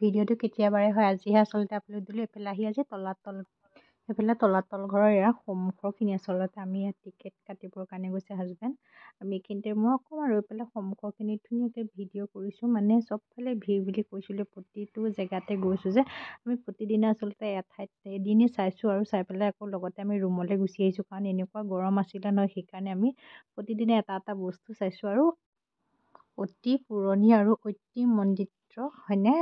ভিডিঅ'টো কেতিয়াবাৰে হয়, আজিহে আচলতে আপলোড দিলোঁ। এইফালে আহি আজি তলাতল ঘৰৰ এয়া সন্মুখৰখিনি আচলতে আমি ইয়াত টিকেট কাটিবৰ কাৰণে গৈছে হাজবেণ্ড। আমি এইখিনিতে মই অকণমান ৰৈ পেলাই সন্মুখৰখিনিত ধুনীয়াকৈ ভিডিঅ' কৰিছোঁ। মানে চবফালে ভিৰ বুলি কৈছিলোঁ, প্ৰতিটো জেগাতে গৈছোঁ যে আমি প্ৰতিদিনে আচলতে এঠাইত এদিনেই চাইছোঁ আৰু চাই পেলাই আকৌ লগতে আমি ৰুমলৈ গুচি আহিছোঁ, কাৰণ এনেকুৱা গৰম আছিলে নহয়। সেইকাৰণে আমি প্ৰতিদিনে এটা এটা বস্তু চাইছোঁ আৰু অতি পুৰণি আৰু ঐতিহ্যমণ্ডিত হয়নে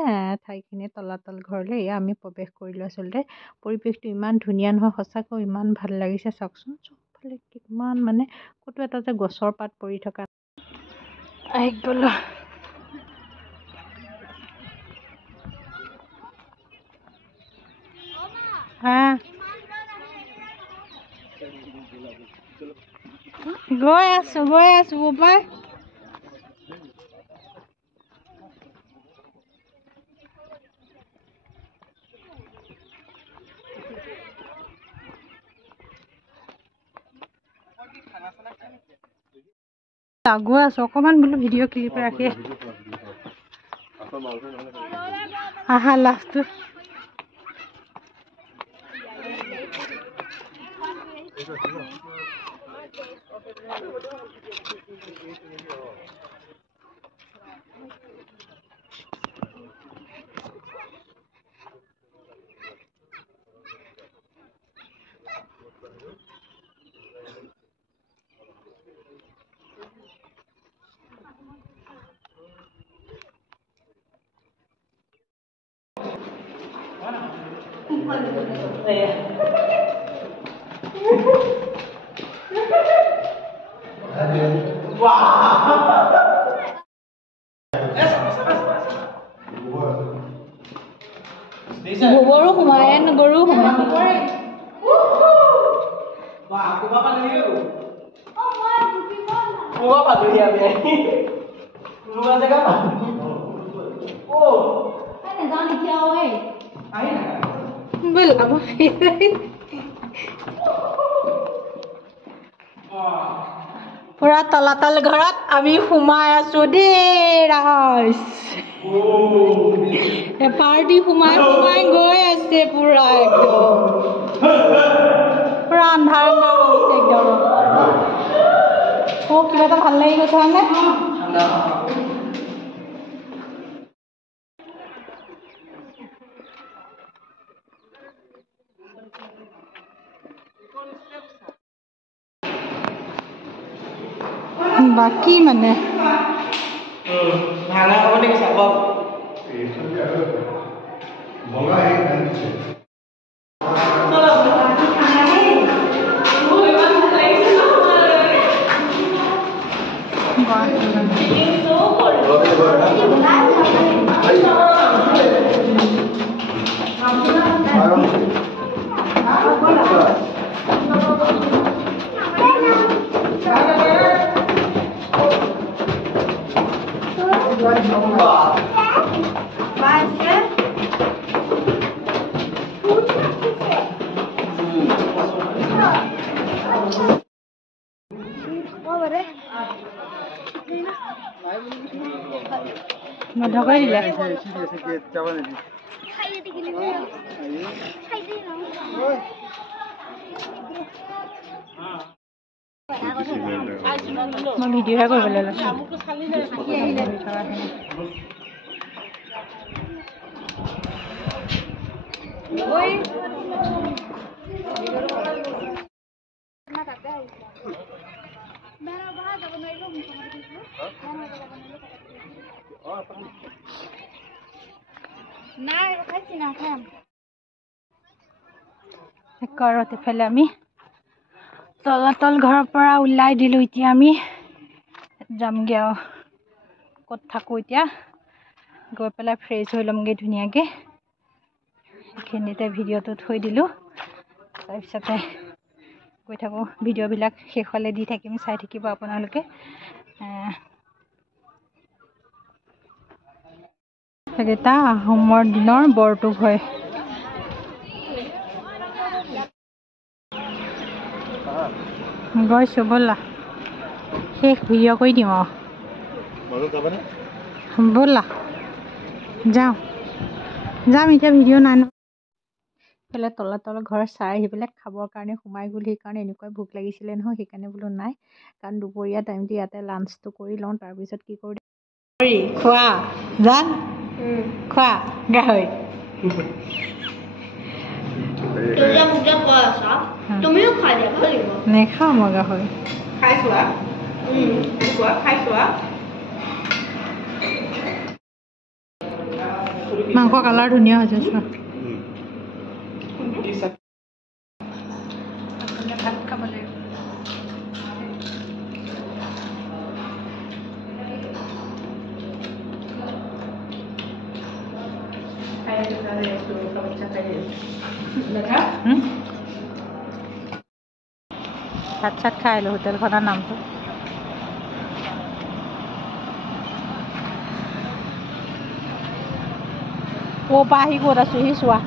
ঠাইখিনি তলাতল ঘৰলৈ এয়া আমি প্ৰৱেশ কৰিলোঁ। আচলতে পৰিৱেশটো ইমান ধুনীয়া নহয়, সঁচাকৈ ইমান ভাল লাগিছে। চাওকচোন চবফালে কিমান মানে ক'তো এটা যে গছৰ পাত পৰি থকা আহি গ'লো। গৈ আছোঁ বাবা। গৈ আছোঁ অকণমান বোলো ভিডিঅ' ক্লিপ ৰাখি আহা লাষ্টটো গৰু সোমায় গৰু সোমায় পুৰা তলাতল ঘৰত আমি সোমাই আছো দেই ৰাইজ। পাৰ্টি সোমাই গৈ আছে পুৰা একদম পুৰা আন্ধাৰ হৈছে একদম। কিবা এটা ভাল লাগি গৈছে হয়নে? বাকী মানে ভাঙা হ'ব নেকি চাব নধকাই দিলে মই ভিডিঅ'হে কৰিবলৈ লৈছোঁ। ইফালে আমি তলাতল ঘৰৰ পৰা ওলাই দিলোঁ। এতিয়া আমি যামগৈ আৰু ক'ত থাকোঁ এতিয়া গৈ পেলাই ফ্ৰেছ হৈ ল'মগৈ ধুনীয়াকৈ। এইখিনিতে ভিডিঅ'টো থৈ দিলোঁ। তাৰপিছতে গৈ থাকোঁ, ভিডিঅ'বিলাক শেষলৈ দি থাকিম, চাই থাকিব আপোনালোকে। সেইকেইটা আহোমৰ দিনৰ বৰটোপ হয়। গৈছোঁ ব'লা, শেষ ভিডিঅ' কৰি দিম আৰু ব'লা যাওঁ। যাম এতিয়া ভিডিঅ' নাই এইফালে তলাতল ঘৰ চাই আহি পেলাই খাবৰ কাৰণে সোমাই গ'ল সেইকাৰণে এনেকুৱা ভোক লাগিছিলে নহয় সেইকাৰণে বোলো নাই কাৰণ দুপৰীয়া টাইমটো ইয়াতে লাঞ্চটো কৰি লওঁ তাৰপিছত কি কৰোঁ খোৱা জান খোৱা গাহৰি নেখাওঁ মই গাহৰি মাংস কালাৰ ধুনীয়া হৈছে চোৱা ভাত খাব লাগিব ভাত চাত খাই আহিলোঁ হোটেলখনৰ নামটো ক'ৰ পৰা আহি ক'ত আছোঁ সি চোৱা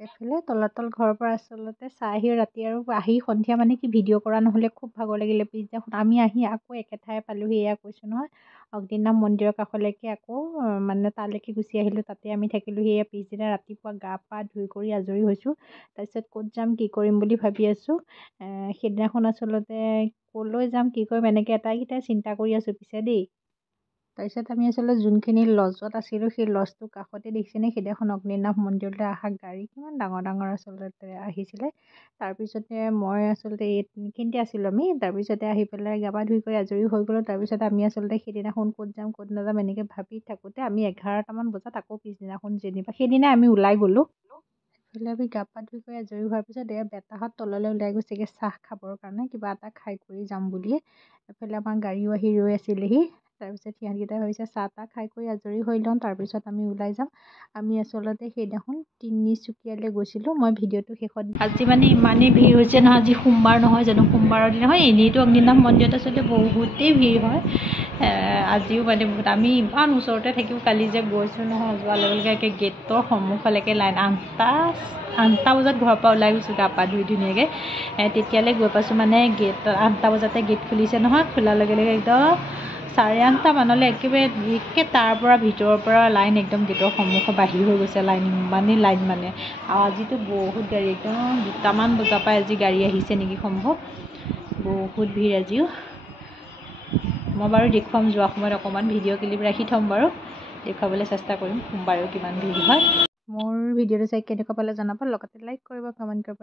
এইফালে তলাতল ঘৰৰ পৰা আচলতে চাই আহি ৰাতি আৰু আহি সন্ধিয়া মানে কি ভিডিঅ' কৰা নহ'লে খুব ভাগৰ লাগিলে পিছদিনাখন আমি আহি আকৌ একে ঠাই পালোঁহি এয়া কৈছোঁ নহয় অগ্নিনাভ মন্দিৰৰ কাষলৈকে আকৌ মানে তালৈকে গুচি আহিলোঁ তাতে আমি থাকিলোঁ সেয়া পিছদিনা ৰাতিপুৱা গা পা ধুই কৰি আজৰি হৈছোঁ তাৰপিছত ক'ত যাম কি কৰিম বুলি ভাবি আছোঁ সেইদিনাখন আচলতে ক'লৈ যাম কি কৰিম এনেকৈ এটাইকেইটাই চিন্তা কৰি আছোঁ পিছে দেই তাৰপিছত আমি আচলতে যোনখিনি লজত আছিলোঁ সেই লজটোৰ কাষতে দেখিছেনে সেইদিনাখন অগ্নিনাভ মন্দিৰলৈ অহা গাড়ী কিমান ডাঙৰ ডাঙৰ আচলতে আহিছিলে তাৰপিছতে মই আচলতে এইখিনিতে আছিলোঁ আমি তাৰপিছতে আহি পেলাই গা পা ধুই কৰি আজৰি হৈ গ'লোঁ তাৰপিছত আমি আচলতে সেইদিনাখন ক'ত যাম ক'ত নাযাম এনেকৈ ভাবি থাকোঁতে আমি 11টামান বজাত আকৌ পিছদিনাখন যেনিবা সেইদিনা আমি ওলাই গ'লোঁ এইফালে আমি গা পা ধুই কৰি আজৰি হোৱাৰ পিছত বেটাহঁত তললৈ ওলাই গৈছেগৈ চাহ খাবৰ কাৰণে কিবা এটা খাই কৰি যাম বুলিয়ে এইফালে আমাৰ গাড়ীও আহি ৰৈ আছিলেহি তাৰপিছত সিহঁতকেইটাই ভাবিছে চাহ তাহ খাই কৰি আজৰি হৈ লওঁ তাৰপিছত আমি ওলাই যাম আমি আচলতে সেইদিনাখন তিনিচুকীয়ালৈ গৈছিলোঁ মই ভিডিঅ'টো শেষত আজি মানে ইমানেই ভিৰ হৈছে নহয় আজি সোমবাৰ নহয় জানো সোমবাৰৰ দিনা হয় এনেইতো অগ্নিনাভ মন্দিৰত আচলতে বহুতেই ভিৰ হয় আজিও মানে বহুত আমি ইমান ওচৰতে থাকিও কালি যে গৈছোঁ নহয় যোৱাৰ লগে লগে একে গেটৰ সন্মুখলৈকে লাইন 8টা বজাত ঘৰৰ পৰা ওলাই গৈছোঁ গা পা ধুই ধুনীয়াকৈ তেতিয়ালৈ গৈ পাইছোঁ মানে গেট 8টা বজাতে গেট খুলিছে নহয় খোলাৰ লগে লগে একদম 8:30মানলৈ একে তাৰ পৰা ভিতৰৰ পৰা লাইন একদম গেটৰ সন্মুখৰ বাহিৰ হৈ গৈছে লাইন ইমানেই লাইন মানে আৰু আজিতো বহুত গাড়ী একদম 2টামান বজাৰ পৰা আজি গাড়ী আহিছে নেকি সম্ভৱ বহুত ভিৰ আজিও মই বাৰু দেখুৱাম যোৱা সময়ত অকণমান ভিডিঅ' ক্লিপ ৰাখি থ'ম বাৰু দেখুৱাবলৈ চেষ্টা কৰিম সোমবাৰেও কিমান ভিৰ হয় মোৰ ভিডিঅ'টো চাই কেনেকুৱা পালে জনাব লগতে লাইক কৰিব কমেণ্ট কৰিব